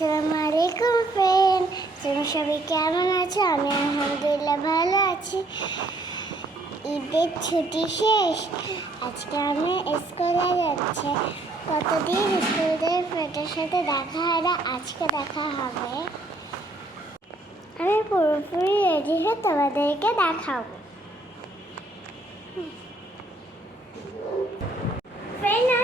আসসালামু আলাইকুম ফ্রেন্ড, তুমি সবাই কেমন আছো? আমি আলহামদুলিল্লাহ ভালো আছি। ঈদের ছুটি শেষ, আজকে আমি স্কুলে যাচ্ছি। কতদিন স্কুলের ফ্রেন্ডের সাথে দেখা হয় না, আজকে দেখা হবে। আমি পুরোপুরি রেডি হয়ে তোমাদেরকে দেখাবো। ফ্রেন্ড